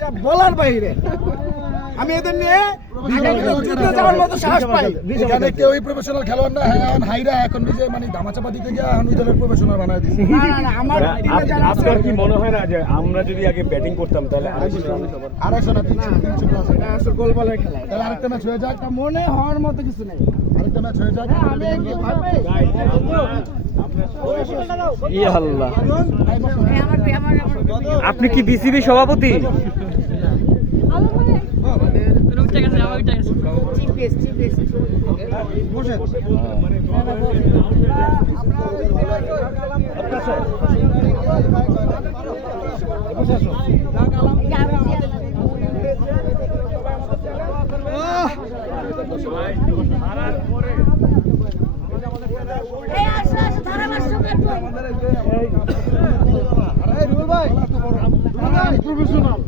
যা বলার বাইরে আমি এদের নিয়ে যুদ্ধে যাওয়ার মতো সাহস পাই। এখানে কেউই প্রফেশনাল খেলোয়াড় না, এখন হাইরা এখন নিজে মানে ধামাচাপা দিতে গিয়ে এখন ওই দলের প্রফেশনাল বানায় দিচ্ছে। না না না আমার টিমে যারা আছে আপনার কি মনে হয় না যে আমরা যদি আগে ব্যাটিং করতাম তাহলে আড়াইশো না 300 প্লাস এটা আসলে গোল বলের খেলা। তাহলে আরেকটা ম্যাচ হয়ে যাক, এটা মনে হওয়ার মতো কিছু নেই। আরেকটা ম্যাচ হয়ে যাক। আমি কি ভাবে আল্লাহ, আপনি কি বিসিবি সভাপতি? প্রফেশনাল